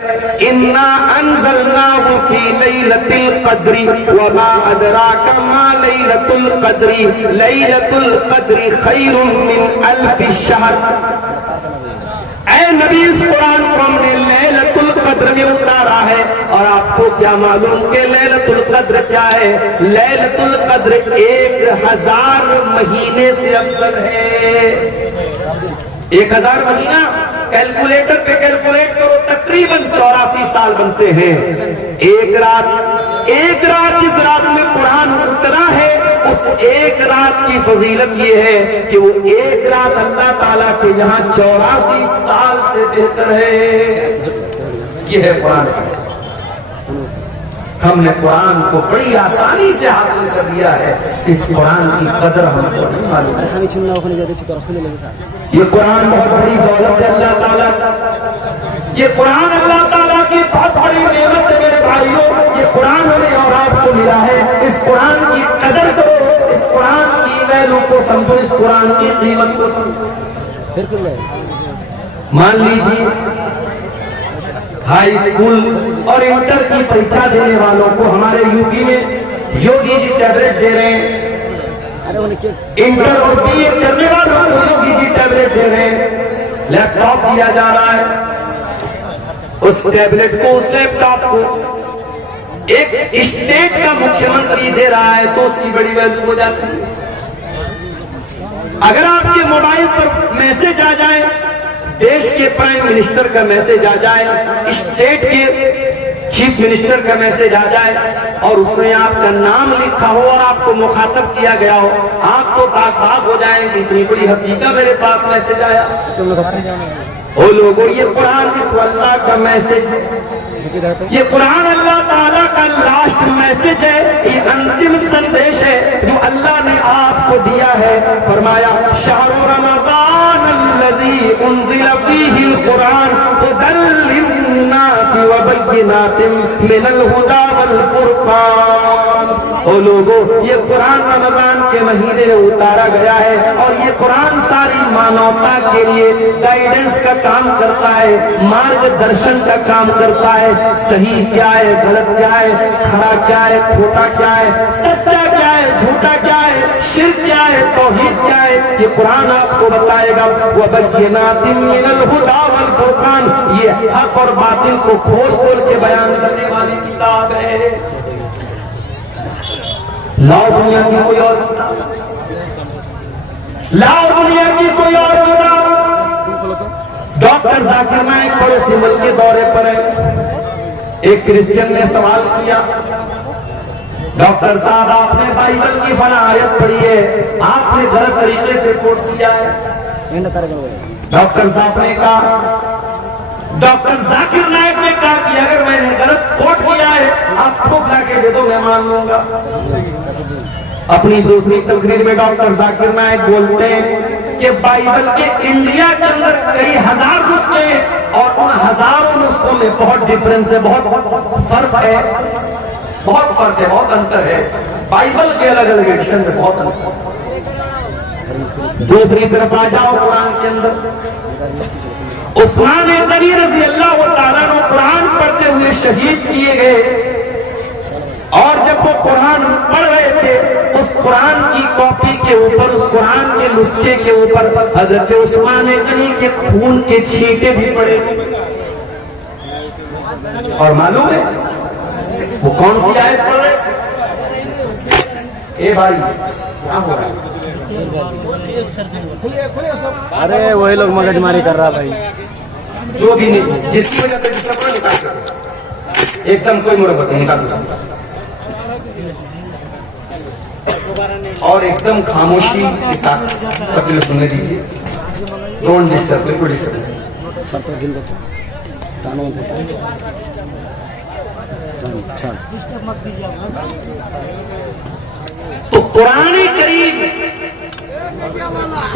انا انزلناه فی لیلۃ القدر وما ادراک ما لیلۃ القدر لیلۃ القدر خیر من الف شہر. اے نبی اس قرآن کو ہم نے لیلۃ القدر میں اتارا ہے، اور آپ کو کیا معلوم کہ لیلۃ القدر کیا ہے؟ لیلۃ القدر 1000 مہینے سے افضل ہے. 1000 مہینہ کیلکولیٹر پہ کیلکولیٹ کرو، تقریباً 84 سال بنتے ہیں. ایک رات جس رات میں قرآن اترا ہے، اس ایک رات کی فضیلت یہ ہے کہ وہ ایک رات اللہ تعالیٰ کے یہاں 84 سال سے بہتر ہے. یہ ہے قرآن. ہم نے قرآن کو بڑی آسانی سے حاصل کر لیا ہے، اس قرآن کی قدر ہم کو نہیں معلوم ہے. یہ قرآن بہت بڑی دولت ہے اللہ تعالیٰ. یہ قرآن اللہ تعالیٰ کی بہت بڑی نعمت ہے میرے بھائیوں. یہ قرآن ہمیں اور آپ کو ملا ہے. اس قرآن کی قدر کرو، اس قرآن کی ویلیو کو سمجھو، اس قرآن کی قیمت کو سمجھو. مان لیجیے ہائی اسکول اور انٹر کی پریچھا دینے والوں کو ہمارے یو پی میں یوگی جی ٹیبلٹ دے رہے ہیں. انٹر اور بی اے کرنے والوں کو یوگی جی ٹیبلٹ دے رہے ہیں. لیپ ٹاپ دیا جا رہا ہے. اس ٹیبلٹ کو، اس لیپ ٹاپ کو ایک اسٹیٹ کا مکھیہ منتری دے رہا ہے تو اس کی بڑی ویلیو ہو جاتی ہے. اگر آپ کے موبائل پر میسج آ جائے، دیش کے پرائم منسٹر کا میسج آ جائے، اسٹیٹ کے چیف منسٹر کا میسج آ جائے، اور اس میں آپ کا نام لکھا ہو اور آپ کو مخاطب کیا گیا ہو، آپ تو باغ ہو جائیں گے، اتنی بڑی حقیقت میرے پاس میسج آیا. او لوگوں، یہ قرآن اللہ کا میسج ہے. یہ قرآن اللہ تعالیٰ کا لاسٹ میسج ہے، یہ انتم سندیش ہے جو اللہ نے آپ کو دیا ہے. فرمایا شہر رمضان الذی انزل فیہ القرآن ھدی للناس وبینات من الھدی والفرقان. او لوگوں، یہ قرآن رمضان کے مہینے میں اتارا گیا ہے، اور یہ قرآن ساری مانوتا کے لیے گائیڈنس کا کام کرتا ہے، مارگ درشن کا کام کرتا ہے. صحیح کیا ہے، غلط کیا ہے، کھرا کیا ہے، کھوٹا کیا ہے، سچا کیا ہے، جھوٹا کیا ہے، شرک کیا ہے، توحید کیا ہے، یہ قرآن آپ کو بتائے گا. وَبَيِّنَاتٍ مِّنَ الْهُدَىٰ وَالْفُرْقَانِ، یہ حق اور باطل کو کھول کھول کے بیان کرنے والی کتاب ہے. لاؤ دنیا کی کوئی اور کتاب، لاؤ دنیا کی کوئی اور کتاب. ڈاکٹر ذاکر نائک پڑوسی ملک کے دورے پر ہے. ایک کرسچن نے سوال کیا، ڈاکٹر صاحب آپ نے بائبل کی فلاں آیت پڑھی ہے، آپ نے غلط طریقے سے کوٹ کیا ہے. ڈاکٹر صاحب نے کہا، ڈاکٹر ذاکر نائک نے کہا کہ اگر میں نے غلط کوٹ کیا ہے آپ پروف لا کے دے دو، میں مان لوں گا. اپنی دوسری تقریر میں ڈاکٹر ذاکر نائک بولتے ہیں کہ بائبل کے انڈیا کے اندر کئی ہزار نسخے ہیں، اور ان ہزاروں نسخوں میں بہت ڈفرنس ہے، بہت فرق ہے، بہت فرق ہے، بہت انتر ہے. بائبل کے الگ الگ ایڈیشن میں بہت انتر ہے. دوسری طرف آ جاؤ قرآن کے اندر، عثمان غنی رضی اللہ تعالیٰ عنہ قرآن پڑھتے ہوئے شہید کیے گئے، اور جب وہ قرآن پڑھ رہے تھے اس قرآن کی کاپی کے اوپر، اس قرآن کے نسخے کے اوپر حضرت عثمان غنی کے خون کے چھینٹے بھی پڑے. اور معلوم ہے وہ کون سی آیت پڑھ رہے تھے؟ اے بھائی کیا ہو رہا ہے؟ ارے وہی لوگ مگج ماری کر رہا بھائی. جو بھی نہیں، جس کی وجہ سے سفر نکال ایک دم کوئی مربت نہیں نکال، اور ایک دم خاموشی کے ساتھ تقریر سننے دیجیے. ڈونٹ ڈسٹرب، بالکل ڈسٹرب. تو قرآن کریم،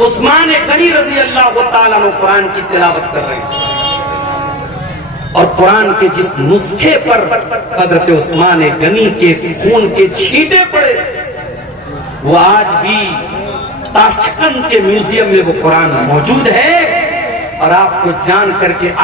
عثمان غنی رضی اللہ تعالیٰ عنہ قرآن کی تلاوت کر رہے ہیں، اور قرآن کے جس نسخے پر حضرت عثمان غنی کے خون کے چھینٹے پڑے وہ آج بھی تاشقند کے میوزیم میں وہ قرآن موجود ہے. اور آپ کو جان کر کے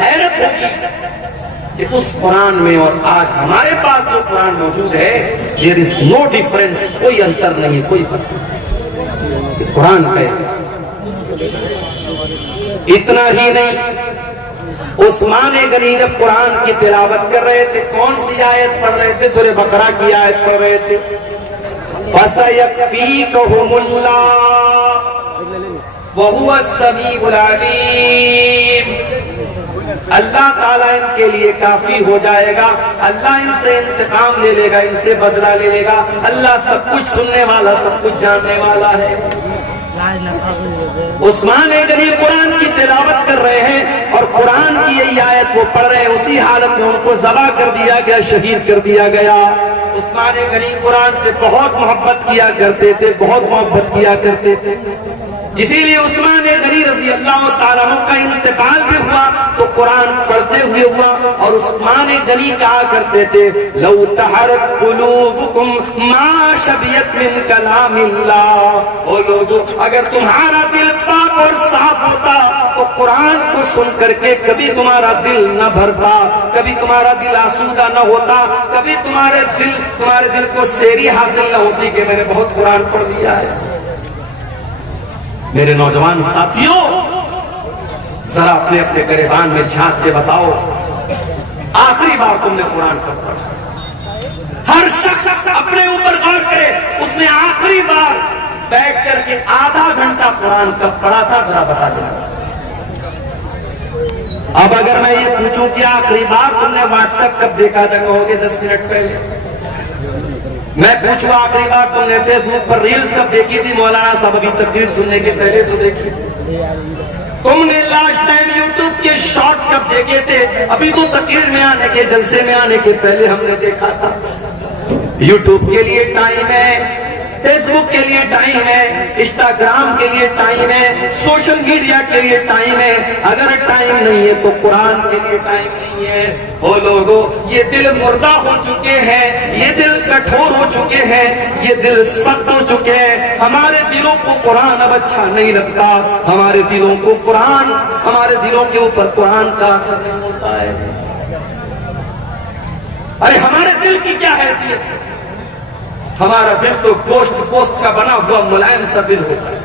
حیرت ہوگی کہ اس قرآن میں اور آج ہمارے پاس جو قرآن موجود ہے, there is no difference, کوئی انتر نہیں ہے, کوئی فرق نہیں. قرآن کا اتنا ہی نہیں, عثمان غنی جب قرآن کی تلاوت کر رہے تھے, کون سی آیت پڑھ رہے تھے؟ سورہ بقرہ کی آیت پڑھ رہے تھے. فَسَيَكْفِيكَهُمُ اللَّهُ وَهُوَ السَّمِيعُ الْعَلِيمُ. اللہ تعالیٰ ان کے لیے کافی ہو جائے گا, اللہ ان سے انتقام لے لے گا, ان سے بدلہ لے لے گا. اللہ سب کچھ سننے والا, سب کچھ جاننے والا ہے. عثمان غنی قرآن کی تلاوت کر رہے ہیں اور قرآن کی یہی آیت وہ پڑھ رہے ہیں, اسی حالت میں ان کو ذبح کر دیا گیا, شہید کر دیا گیا. عثمان غنی قرآن سے بہت محبت کیا کرتے تھے, بہت محبت کیا کرتے تھے. اسی لیے عثمان غنی رضی اللہ تعالیٰ عنہ کا انتقال بھی ہوا تو قرآن پڑھتے ہوئے ہوا, اور عثمان غنی کہا کرتے تھے لو تحرک قلوبکم ما شبیت من کلام اللہ. او لوگو, اگر تمہارا دل پاک اور صاف ہوتا تو قرآن کو سن کر کے کبھی تمہارا دل نہ بھرتا, کبھی تمہارا دل آسودہ نہ ہوتا, کبھی تمہارے دل کو سیری حاصل نہ ہوتی کہ میں نے بہت قرآن پڑھ لیا ہے. میرے نوجوان ساتھیوں, ذرا اپنے اپنے گریبان میں جھانک کے بتاؤ, آخری بار تم نے قرآن کب پڑھا؟ ہر شخص اپنے اوپر غور کرے, اس نے آخری بار بیٹھ کر کے آدھا گھنٹہ قرآن کب پڑھا تھا, ذرا بتا دیں. اب اگر میں یہ پوچھوں کہ آخری بار تم نے واٹس ایپ کب دیکھا تھا, کہو گے 10 منٹ پہلے. میں پوچھوں آخری بار تم نے فیس بک پر ریلز کب دیکھی تھی؟ مولانا صاحب ابھی تقریر سننے کے پہلے تو دیکھی تھی. تم نے لاسٹ ٹائم یوٹیوب کے شارٹس کب دیکھے تھے؟ ابھی تو تقریر میں آنے کے, جلسے میں آنے کے پہلے ہم نے دیکھا تھا. یوٹیوب کے لیے ٹائم ہے, فیس بک کے لیے ٹائم ہے, انسٹاگرام کے لیے ٹائم ہے, سوشل میڈیا کے لیے ٹائم ہے. اگر ٹائم نہیں ہے تو قرآن کے لیے ٹائم نہیں ہے. وہ لوگوں, یہ دل مردہ ہو چکے ہیں, یہ دل کٹھور ہو چکے ہیں, یہ دل سخت ہو چکے ہیں. ہمارے دلوں کو قرآن اب اچھا نہیں لگتا, ہمارے دلوں کو قرآن, ہمارے دلوں کے اوپر قرآن کا اثر نہیں ہوتا ہے. ارے ہمارے دل کی کیا حیثیت ہے؟ ہمارا دل تو گوشت پوست کا بنا ہوا ملائم سا دل ہوتا ہے.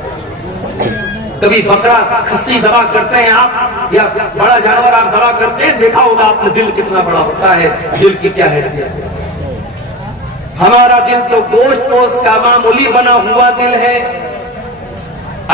کبھی بکرا کھسی ذبح کرتے ہیں آپ, یا بڑا جانور آپ ذبح کرتے ہیں, دیکھا ہوگا آپ نے دل کتنا بڑا ہوتا ہے. دل کی کیا حیثیت ہے؟ ہمارا دل تو گوشت پوست کا معمولی بنا ہوا دل ہے.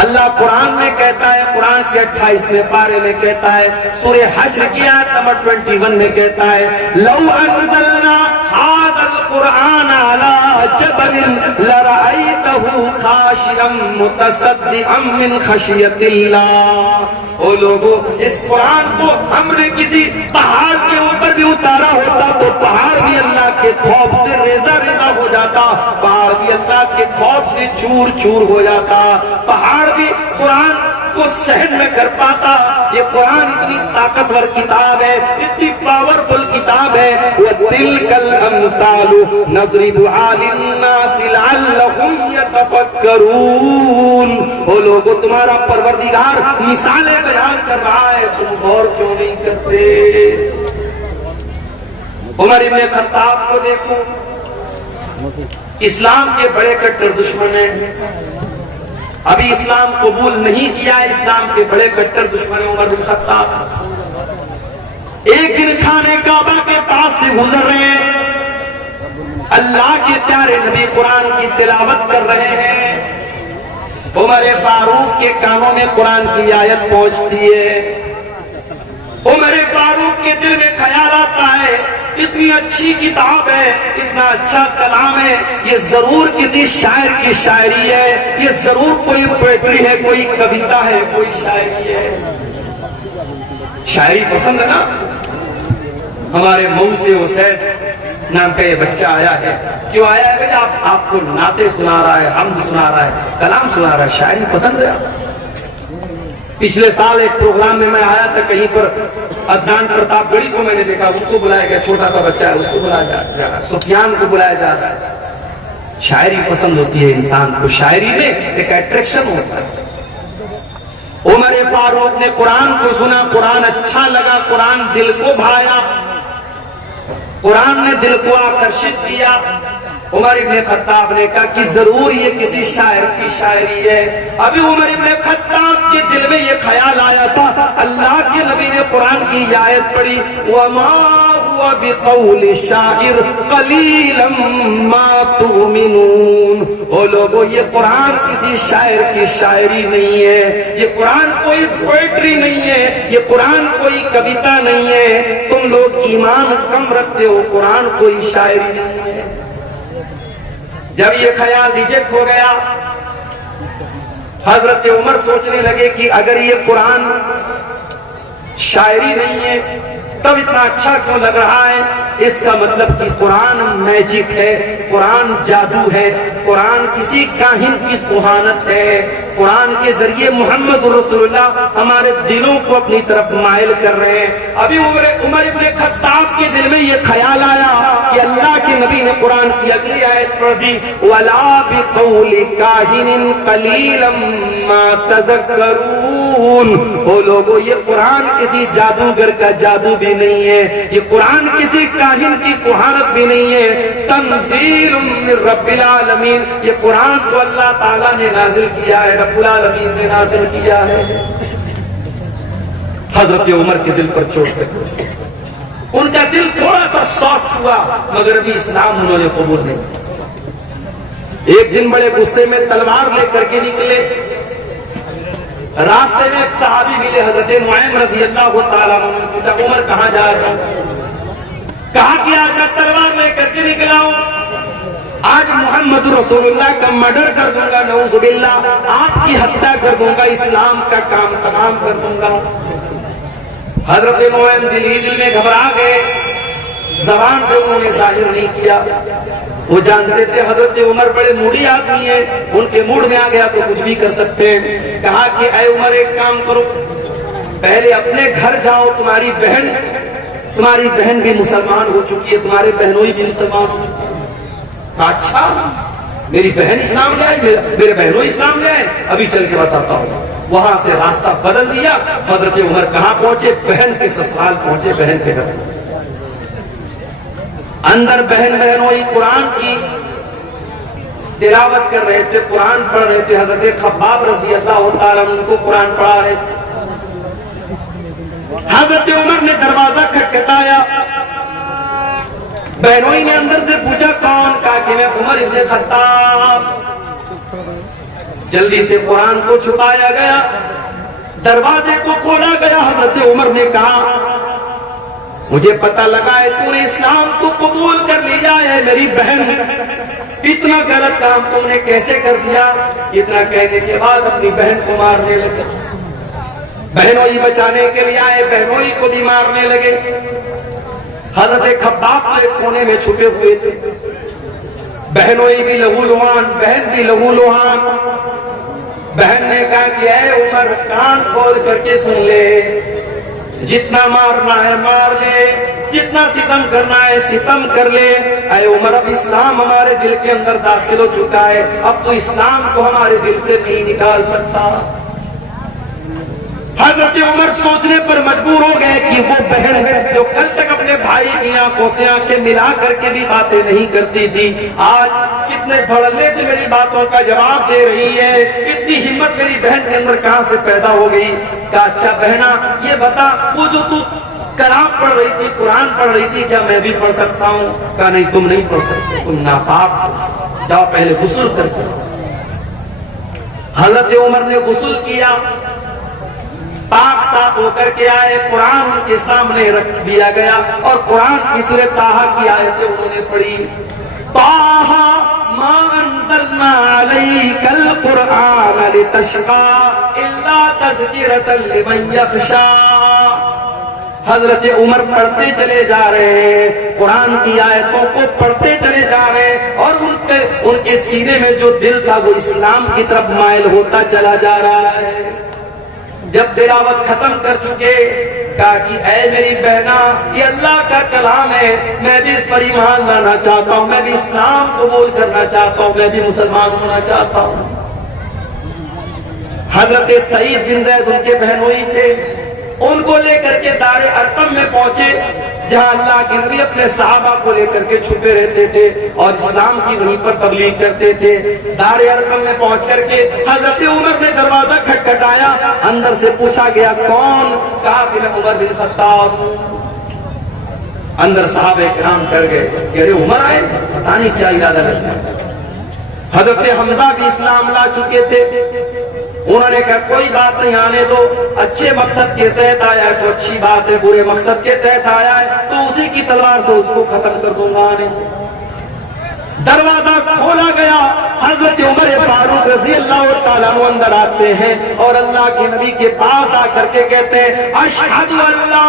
اللہ قرآن میں کہتا ہے, قرآن کے 28ویں پارے میں کہتا ہے, سورہ حشر کی آیت نمبر 21 میں کہتا ہے لو انزلنا هذا القرآن على جبل لرأيته خاشعا متصدعا من خشية الله. او لوگوں, اس قرآن کو ہم نے کسی پہاڑ کے اوپر بھی اتارا ہوتا تو پہاڑ بھی اللہ کے خوف سے ریزہ ریزہ ہو جاتا, پہاڑ بھی اللہ کے خوف سے چور چور ہو جاتا, پہاڑ بھی قرآن کو سہن نہ کر پاتا. یہ قرآن اتنی طاقتور کتاب ہے, اتنی پاورفل کتاب ہے. وَتِلْكَ الْأَمْثَالُ نَضْرِبُهَا لِلنَّاسِ لَعَلَّهُمْ يَتَفَكَّرُونَ. وہ لوگوں, تمہارا پروردگار مثالیں بیان کر رہا ہے, تم غور کیوں نہیں کرتے؟ عمر ابن خطاب کو دیکھو, اسلام کے بڑے کٹر دشمن ہیں, ابھی اسلام قبول نہیں کیا ہے. اسلام کے بڑے کٹر دشمن عمر بن خطاب. ایک دن خانے کعبہ کے پاس سے گزر رہے ہیں, اللہ کے پیارے نبی قرآن کی تلاوت کر رہے ہیں. عمر فاروق کے کانوں میں قرآن کی آیت پہنچتی ہے. عمر فاروق کے دل میں خیال آتا ہے, اتنی اچھی کتاب ہے, اتنا اچھا کلام ہے, یہ ضرور کسی شاعر کی شاعری ہے, یہ ضرور کوئی پوئٹری ہے, کوئی کویتا ہے, کوئی شاعری ہے. شاعری پسند ہے نا. ہمارے مئو سے حسین نام کا یہ بچہ آیا ہے. کیوں آیا ہے بیٹا؟ آپ کو نعتیں سنا رہا ہے, حمد سنا رہا ہے, کلام سنا رہا ہے. شاعری پسند ہے. پچھلے سال ایک پروگرام میں آیا تھا, کہیں پر عدنان پرتاپ گڑھی کو میں نے دیکھا, ان کو بلایا گیا, چھوٹا سا بچہ ہے, اس کو بلایا جا رہا ہے, سفیان کو بلایا جا رہا ہے. شاعری پسند ہوتی ہے انسان کو, شاعری میں ایک اٹریکشن ہوتا ہے. عمر فاروق نے قرآن کو سنا، قرآن اچھا لگا، قرآن دل کو بھایا، قرآن نے دل کو آکرشت کیا۔ عمر ابن خطاب نے کہا کہ ضرور یہ کسی شاعر کی شاعری ہے۔ ابھی عمر ابن خطاب کے دل میں یہ خیال آیا تھا، اللہ کے نبی نے قرآن کی یہ آیت پڑھی، وَمَا هُوَ بِقَوْلِ شَاعِرٍ قَلِيلًا مَا تُؤْمِنُونَ۔ او لوگو، یہ قرآن کسی شاعر کی شاعری نہیں ہے، یہ قرآن کوئی پوئٹری نہیں ہے، یہ قرآن کوئی کویتا نہیں ہے، تم لوگ ایمان کم رکھتے ہو، قرآن کوئی شاعری نہیں ہے۔ جب یہ خیال ریجیکٹ ہو گیا، حضرت عمر سوچنے لگے کہ اگر یہ قرآن شاعری نہیں ہے تب اتنا اچھا کیوں لگ رہا ہے؟ اس کا مطلب کہ قرآن میجک ہے، قرآن جادو ہے، قرآن کسی کاہن کی کہانت ہے، قرآن کے ذریعے محمد رسول اللہ ہمارے دلوں کو اپنی طرف مائل کر رہے ہیں۔ ابھی عمر ابن خطاب کے دل میں یہ خیال آیا کہ اللہ کے نبی نے قرآن کی اگلی آیت پڑھ دی، وَلَا بِقَوْلِ كَاهِنٍ قَلِيلًا مَا تَذَكَّرُونَ۔ وہ لوگوں، یہ قرآن کسی جادوگر کا جادو بھی نہیں ہے، یہ قرآن کسی کاہن کی کہانت بھی نہیں ہے، تنزیل من رب العالمین، یہ قرآن تو اللہ تعالیٰ نے نازل کیا ہے، رب العالمین نے نازل کیا ہے۔ حضرت عمر کے دل پر چوٹ لگی، ان کا دل تھوڑا سا سافٹ ہوا، مگر ابھی اسلام انہوں نے قبول نہیں کیا۔ ایک دن بڑے غصے میں تلوار لے کر کے نکلے، راستے میں ایک صحابی ملے، حضرت نعیم رضی اللہ تعالیٰ عنہ نے پوچھا، عمر کہاں جا رہے ہیں؟ کہا کہ آج میں تلوار لے کر کے نکلا ہوں، آج محمد رسول اللہ کا مرڈر کر دوں گا، نعوذ باللہ، آپ کی ہتیا کر دوں گا، اسلام کا کام تمام کر دوں گا۔ حضرت نعیم دل ہی دل میں گھبرا گئے، زبان سے انہوں نے ظاہر نہیں کیا، وہ جانتے تھے حضرت عمر بڑے موڈی آدمی ہیں، ان کے موڈ میں آ گیا تو کچھ بھی کر سکتے ہیں۔ کہا کہ اے عمر، ایک کام کرو، پہلے اپنے گھر جاؤ، تمہاری بہن بھی مسلمان ہو چکی ہے، تمہارے بہنوئی بھی مسلمان ہو چکی ہے۔ اچھا، میری بہن اسلام لے آئی، میرے بہنوئی اسلام لے آئے، ابھی چل کے بتاتا ہوں۔ وہاں سے راستہ بدل دیا، حضرت عمر کہاں پہنچے؟ بہن کے سسرال پہنچے، بہن کے گھر پہنچے۔ اندر بہنوئی قرآن کی تلاوت کر رہے تھے، قرآن پڑھ رہے تھے، حضرت خباب رضی اللہ تعالیٰ عنہ کو قرآن پڑھا رہے تھے۔ حضرت عمر نے دروازہ کھٹکھٹایا، بہنوئی نے اندر سے پوچھا کون؟ کہا کہ میں عمر ابن خطاب۔ جلدی سے قرآن کو چھپایا گیا، دروازے کو کھولا گیا۔ حضرت عمر نے کہا، مجھے پتہ لگا ہے تو نے اسلام کو قبول کر لیا ہے، میری بہن، اتنا غلط کام تم نے کیسے کر دیا؟ اتنا کہنے کے بعد اپنی بہن کو مارنے لگے، بہنوئی بچانے کے لیے آئے، بہنوئی کو بھی مارنے لگے۔ حضرت خباب تو ایک کونے میں چھپے ہوئے تھے، بہنوئی بھی لہو لہان، بہن بھی لہو لہان۔ بہن نے کہا کہ اے عمر، کان کھول کر کے سن لے، جتنا مارنا ہے مار لے، جتنا ستم کرنا ہے ستم کر لے۔ اے عمر، اب اسلام ہمارے دل کے اندر داخل ہو چکا ہے، اب تو اسلام کو ہمارے دل سے نہیں نکال سکتا۔ حضرت عمر سوچنے پر مجبور ہو گئے کہ وہ بہن جو کل تک اپنے بھائی کی آنکھوں سے آنکھیں ملا کر کے بھی باتیں نہیں کرتی تھی، آج کتنے دھڑلے سے میری باتوں کا جواب دے رہی ہے، کتنی ہمت میری بہن کے اندر کہاں سے پیدا ہو گئی۔ کہا اچھا بہنا، یہ بتا، وہ جو تو کلام پڑھ رہی تھی، قرآن پڑھ رہی تھی، کیا میں بھی پڑھ سکتا ہوں؟ کہا نہیں، تم نہیں پڑھ سکتے، تم ناپاک ہو، جاؤ پہلے غسل کر کے۔ حضرت عمر نے غسل کیا، پاک صاف ہو کر کے آئے، قرآن ان کے سامنے رکھ دیا گیا اور قرآن کی سورہ طٰہٰ کی آیتیں انہوں نے پڑھی۔ طٰہٰ ما انزلنا علیک القرآن لتشقى الا تذکرۃ لمن یخشی۔ حضرت عمر پڑھتے چلے جا رہے ہیں، قرآن کی آیتوں کو پڑھتے چلے جا رہے ہیں، اور ان کے سینے میں جو دل تھا وہ اسلام کی طرف مائل ہوتا چلا جا رہا ہے۔ جب تلاوت ختم کر چکے، کہا کہ اے میری بہنا، یہ اللہ کا کلام ہے، میں بھی اس پر ایمان لانا چاہتا ہوں، میں بھی اسلام قبول کرنا چاہتا ہوں، میں بھی مسلمان ہونا چاہتا ہوں۔ حضرت سعید بن زید ان کے بہنوئی تھے، ان کو لے کر کے دار ارقم میں پہنچے جہاں اللہ کے نبی اپنے صحابہ کو لے کر کے چھپے رہتے تھے اور اسلام کی وہیں پر تبلیغ کرتے تھے۔ دار ارقم میں پہنچ کر کے حضرت عمر نے دروازہ کھٹکھٹایا، اندر سے پوچھا گیا کون؟ کہا کہ میں عمر بن خطاب ہوں۔ اندر صحابہ کرام کر گئے کہ ارے عمر آئے، پتہ نہیں کیا ارادہ رکھا۔ حضرت حمزہ بھی اسلام لا چکے تھے، انہوں نے کہا کوئی بات نہیں، آنے دو، اچھے مقصد کے تحت آیا ہے تو اچھی بات ہے، برے مقصد کے تحت آیا ہے تو اسی کی تلوار سے اس کو ختم کر دوں گا۔ آنے دروازہ کھولا گیا، حضرت عمر فاروق رضی اللہ تعالیٰ عنہ اندر آتے ہیں اور اللہ کے نبی کے پاس آ کر کے کہتے ہیں اشہد ان لا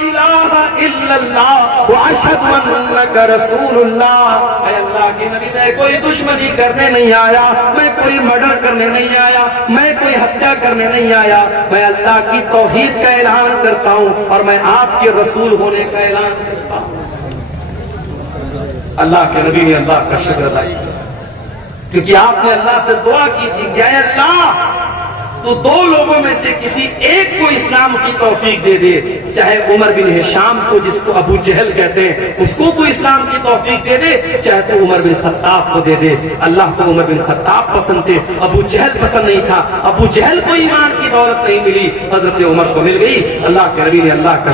الہ الا اللہ واشہد انک رسول اللہ۔ اے اللہ کے نبی، میں کوئی دشمنی کرنے نہیں آیا، میں کوئی مرڈر کرنے نہیں آیا، میں کوئی ہتیا کرنے نہیں آیا، میں اللہ کی توحید کا اعلان کرتا ہوں اور میں آپ کے رسول ہونے کا اعلان کرتا ہوں۔ اللہ کے نبی نے اللہ کا شکر ادا کیا کیونکہ آپ نے اللہ سے دعا کی تھی کہ اے اللہ تو دو لوگوں میں سے کسی ایک کو اسلام کی توفیق دے دے، چاہے عمر بن ہشام کو جس کو ابو جہل کہتے ہیں اس کو تو اسلام کی توفیق دے دے، چاہے تو عمر بن خطاب کو دے دے۔ اللہ کو عمر بن خطاب پسند تھے، ابو جہل پسند نہیں تھا۔ ابو جہل کو ایمان کی دولت نہیں ملی، حضرت عمر کو مل گئی۔ اللہ کے نبی نے اللہ کا